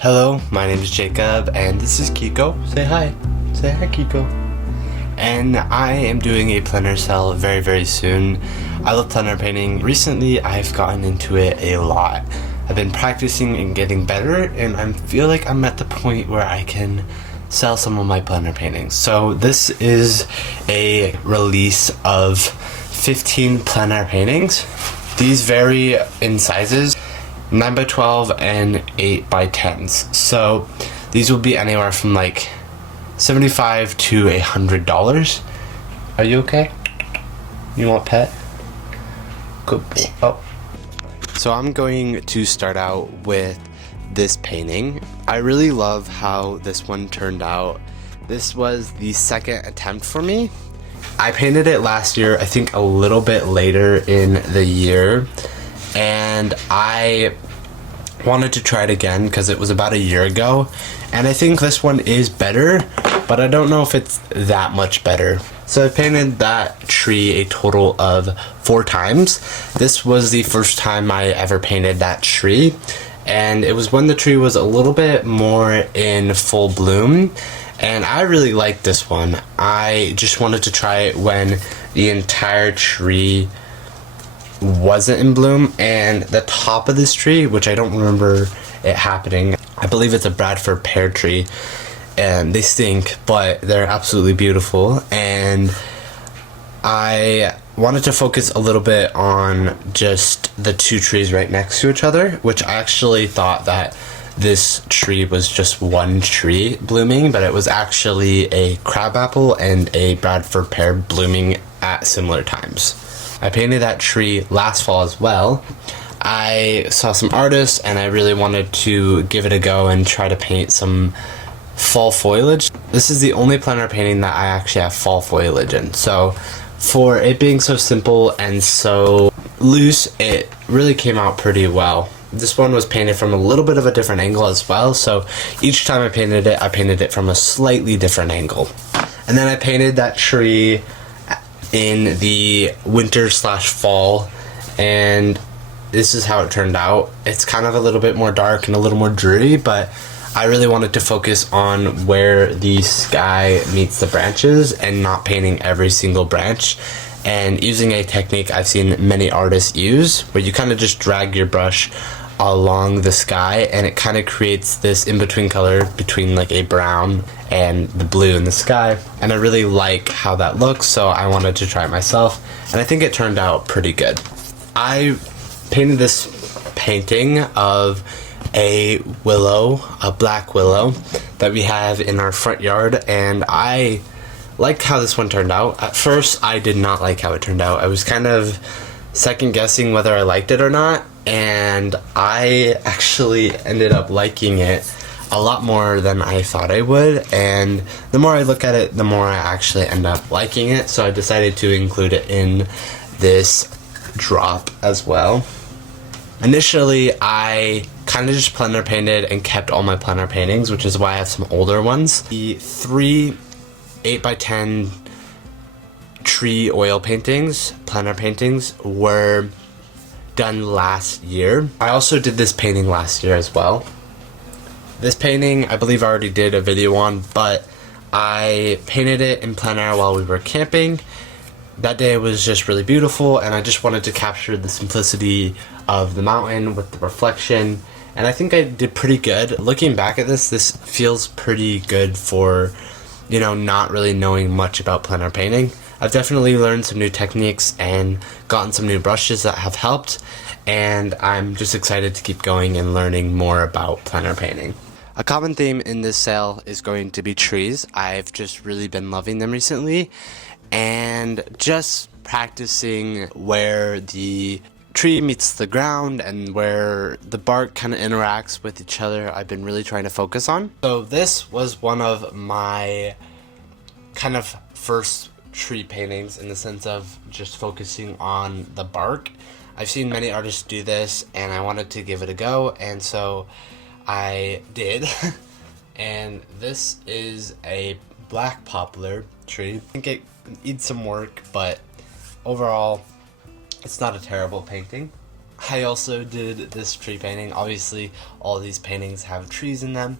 Hello, my name is Jacob, and this is Kiko. Say hi. Say hi, Kiko. And I am doing a plein air cell very, very soon. I love plein air painting. Recently, I've gotten into it a lot. I've been practicing and getting better, and I feel like I'm at the point where I can sell some of my plein air paintings. So this is a release of 15 plein air paintings. These vary in sizes. 9 by 12 and 8 by 10s. So these will be anywhere from like $75 to $100. Are you okay? You want pet? Good boy. Oh. So I'm going to start out with this painting. I really love how this one turned out. This was the second attempt for me. I painted it last year, I think a little bit later in the year. And I wanted to try it again because it was about a year ago, and I think this one is better, but I don't know if it's that much better. So I painted that tree a total of 4 times. This was the first time I ever painted that tree, and it was when the tree was a little bit more in full bloom, and I really liked this one. I just wanted to try it when the entire tree wasn't in bloom, and the top of this tree, which I don't remember it happening, I believe it's a Bradford pear tree, and they stink, but they're absolutely beautiful. And I wanted to focus a little bit on just the 2 trees right next to each other, which I actually thought that this tree was just one tree blooming, but it was actually a crabapple and a Bradford pear blooming at similar times. I painted that tree last fall as well. I saw some artists and I really wanted to give it a go and try to paint some fall foliage. This is the only plein air painting that I actually have fall foliage in. So for it being so simple and so loose, it really came out pretty well. This one was painted from a little bit of a different angle as well. So each time I painted it from a slightly different angle. And then I painted that tree in the winter/fall, and this is how it turned out. It's kind of a little bit more dark and a little more dreary, but I really wanted to focus on where the sky meets the branches and not painting every single branch, and using a technique I've seen many artists use where you kind of just drag your brush along the sky and it kind of creates this in-between color between like a brown and the blue in the sky, and I really like how that looks, so I wanted to try it myself, and I think it turned out pretty good. I painted this painting of a willow, a black willow that we have in our front yard, and I liked how this one turned out. At first I did not like how it turned out. I was kind of second guessing whether I liked it or not, and I actually ended up liking it a lot more than I thought I would, and the more I look at it, the more I actually end up liking it, so I decided to include it in this drop as well. Initially, I kind of just plein air painted and kept all my plein air paintings, which is why I have some older ones. The 3 8 by 10 tree oil paintings, plein air paintings, were done last year. I also did this painting last year as well. This painting, I believe I already did a video on, but I painted it in plein air while we were camping. That day was just really beautiful, and I just wanted to capture the simplicity of the mountain with the reflection, and I think I did pretty good. Looking back at this feels pretty good for, not really knowing much about plein air painting. I've definitely learned some new techniques and gotten some new brushes that have helped, and I'm just excited to keep going and learning more about plein air painting. A common theme in this sale is going to be trees. I've just really been loving them recently, and just practicing where the tree meets the ground and where the bark kind of interacts with each other, I've been really trying to focus on. So this was one of my kind of first tree paintings in the sense of just focusing on the bark. I've seen many artists do this and I wanted to give it a go, and so I did. And this is a black poplar tree. I think it needs some work, but overall it's not a terrible painting. I also did this tree painting. Obviously, all these paintings have trees in them,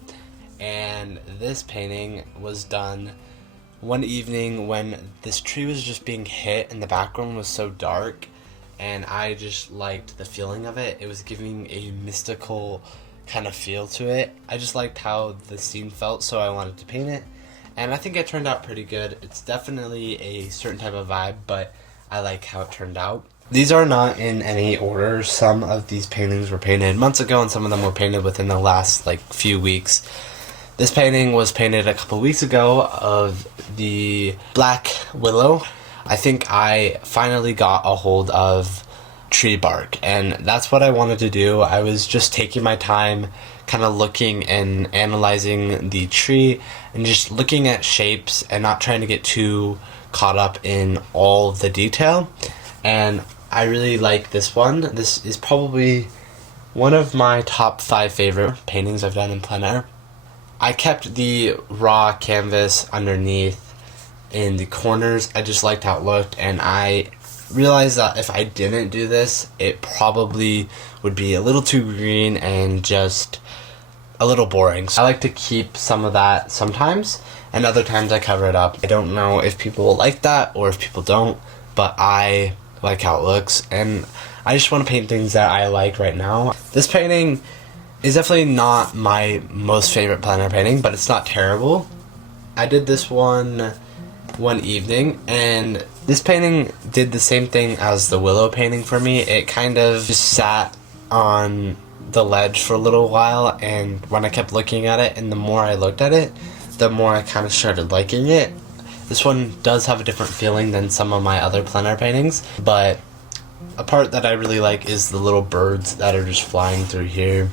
and this painting was done one evening when this tree was just being hit and the background was so dark, and I just liked the feeling of it. It was giving a mystical kind of feel to it. I just liked how the scene felt, so I wanted to paint it, and I think it turned out pretty good. It's definitely a certain type of vibe, but I like how it turned out. These are not in any order. Some of these paintings were painted months ago and some of them were painted within the last few weeks. This painting was painted a couple weeks ago of the black willow. I think I finally got a hold of tree bark, and that's what I wanted to do. I was just taking my time kind of looking and analyzing the tree and just looking at shapes and not trying to get too caught up in all the detail. And I really like this one. This is probably one of my top 5 favorite paintings I've done in plein air. I kept the raw canvas underneath in the corners. I just liked how it looked, and I realized that if I didn't do this, it probably would be a little too green and just a little boring. So I like to keep some of that sometimes, and other times I cover it up. I don't know if people will like that or if people don't, but I like how it looks, and I just want to paint things that I like right now. This painting is definitely not my most favorite plein air painting, but it's not terrible. I did this one evening, and this painting did the same thing as the willow painting for me. It kind of just sat on the ledge for a little while, and when I kept looking at it, and the more I looked at it, the more I kind of started liking it. This one does have a different feeling than some of my other plein air paintings, but a part that I really like is the little birds that are just flying through here.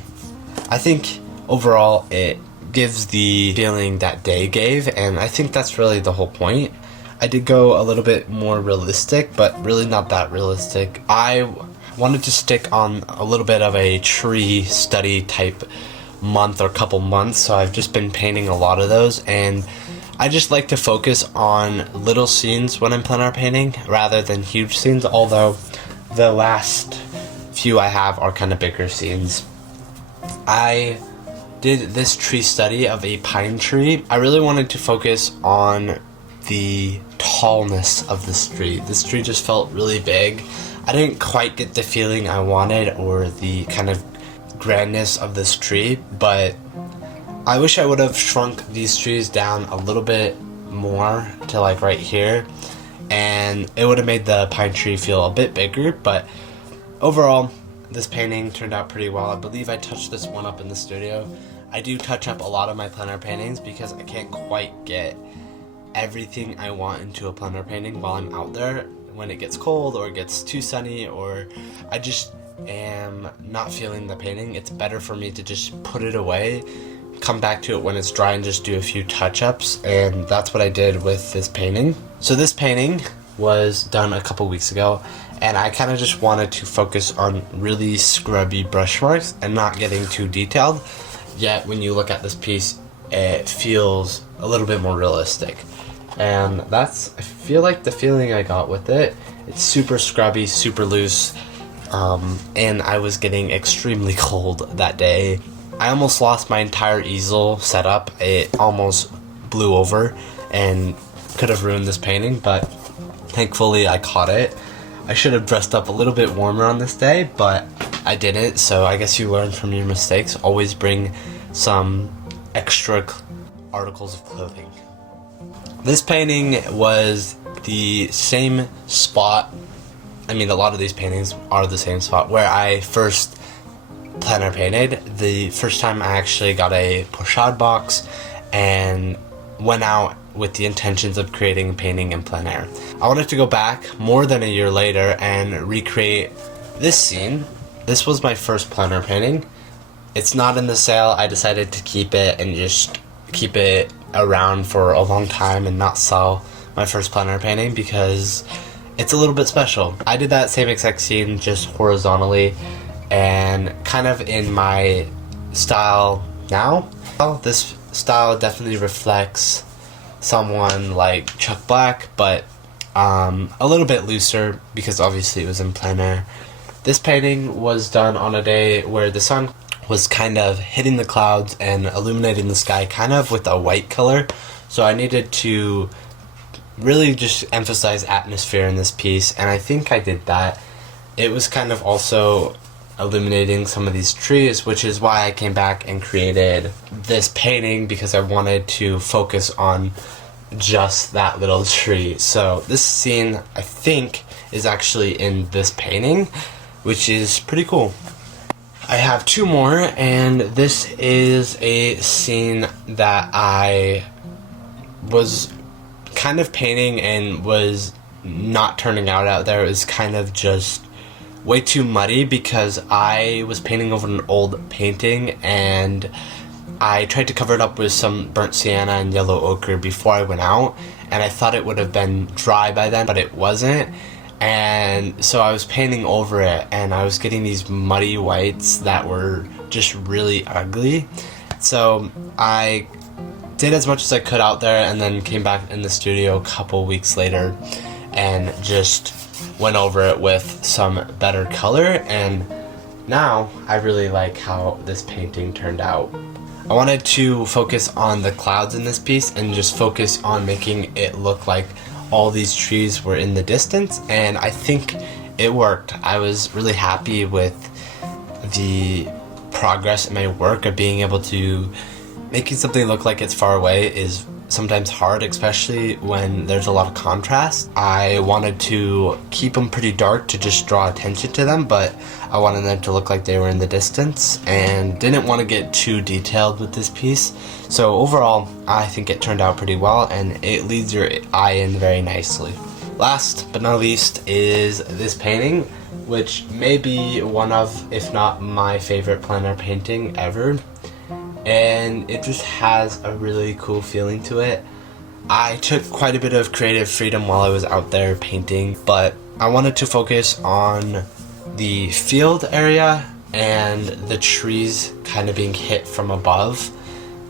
I think overall it gives the feeling that Day gave, and I think that's really the whole point. I did go a little bit more realistic, but really not that realistic. I wanted to stick on a little bit of a tree study type month or couple months, so I've just been painting a lot of those, and I just like to focus on little scenes when I'm plein air painting rather than huge scenes, although the last few I have are kind of bigger scenes. I did this tree study of a pine tree. I really wanted to focus on the tallness of this tree. This tree just felt really big. I didn't quite get the feeling I wanted or the kind of grandness of this tree, but I wish I would have shrunk these trees down a little bit more to right here, and it would have made the pine tree feel a bit bigger. But overall, this painting turned out pretty well. I believe I touched this one up in the studio. I do touch up a lot of my plein air paintings because I can't quite get everything I want into a plein air painting while I'm out there. When it gets cold or it gets too sunny or I just am not feeling the painting, it's better for me to just put it away, come back to it when it's dry, and just do a few touch-ups, and that's what I did with this painting. So this painting was done a couple weeks ago, and I kind of just wanted to focus on really scrubby brush marks and not getting too detailed, yet when you look at this piece it feels a little bit more realistic, and that's, I feel like, the feeling I got with it. It's super scrubby, super loose, and I was getting extremely cold that day. I almost lost my entire easel setup. It almost blew over and could have ruined this painting, but thankfully I caught it. I should have dressed up a little bit warmer on this day, but I didn't, so I guess you learn from your mistakes. Always bring some extra articles of clothing. This painting was the same spot, I mean a lot of these paintings are the same spot, where I first plein air painted. The first time I actually got a pochade box and went out with the intentions of creating a painting in plein air. I wanted to go back more than a year later and recreate this scene. This was my first plein air painting. It's not in the sale. I decided to keep it and just keep it around for a long time and not sell my first plein air painting because it's a little bit special. I did that same exact scene just horizontally and kind of in my style now. This style definitely reflects someone like Chuck Black, but a little bit looser because obviously it was in plein air. This painting was done on a day where the sun was kind of hitting the clouds and illuminating the sky kind of with a white color. So I needed to really just emphasize atmosphere in this piece, and I think I did that. It was kind of also illuminating some of these trees, which is why I came back and created this painting, because I wanted to focus on just that little tree. So this scene, I think, is actually in this painting, which is pretty cool. I have two more, and this is a scene that I was kind of painting and was not turning out there. It was kind of just way too muddy because I was painting over an old painting, and I tried to cover it up with some burnt sienna and yellow ochre before I went out, and I thought it would have been dry by then, but it wasn't. And so I was painting over it, and I was getting these muddy whites that were just really ugly. So I did as much as I could out there, and then came back in the studio a couple weeks later and just went over it with some better color, and now I really like how this painting turned out. I wanted to focus on the clouds in this piece and just focus on making it look like all these trees were in the distance, and I think it worked. I was really happy with the progress in my work of being able to making something look like it's far away is sometimes hard, especially when there's a lot of contrast. I wanted to keep them pretty dark to just draw attention to them, but I wanted them to look like they were in the distance and didn't want to get too detailed with this piece. So overall, I think it turned out pretty well, and it leads your eye in very nicely. Last but not least is this painting, which may be one of, if not my favorite plein air painting ever. And it just has a really cool feeling to it. I took quite a bit of creative freedom while I was out there painting, but I wanted to focus on the field area and the trees kind of being hit from above.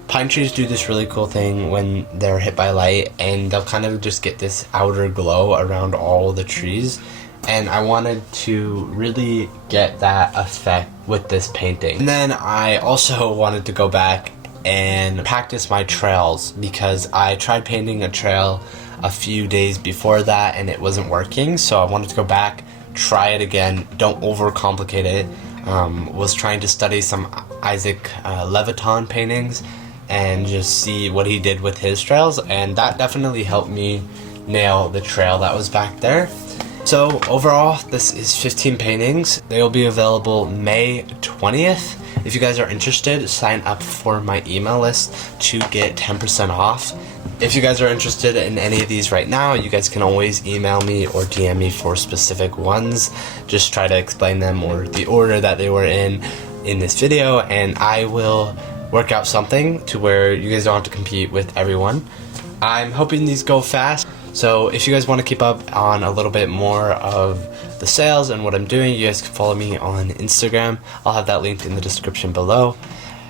Pine trees do this really cool thing when they're hit by light, and they'll kind of just get this outer glow around all the trees. And I wanted to really get that effect with this painting. And then I also wanted to go back and practice my trails, because I tried painting a trail a few days before that and it wasn't working. So I wanted to go back, try it again, don't overcomplicate it. Was trying to study some Isaac Leviton paintings and just see what he did with his trails, and that definitely helped me nail the trail that was back there. So overall, this is 15 paintings. They will be available May 20th. If you guys are interested, sign up for my email list to get 10% off. If you guys are interested in any of these right now, you guys can always email me or DM me for specific ones. Just try to explain them or the order that they were in this video, and I will work out something to where you guys don't have to compete with everyone. I'm hoping these go fast. So if you guys want to keep up on a little bit more of the sales and what I'm doing, you guys can follow me on Instagram. I'll have that linked in the description below.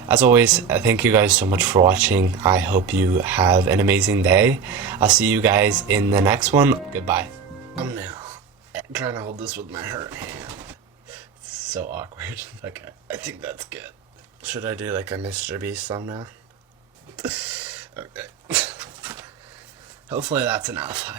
As always, thank you guys so much for watching. I hope you have an amazing day. I'll see you guys in the next one. Goodbye. I'm now trying to hold this with my hurt hand. It's so awkward. Okay, I think that's good. Should I do like a Mr. Beast thumbnail? Okay. Hopefully that's enough.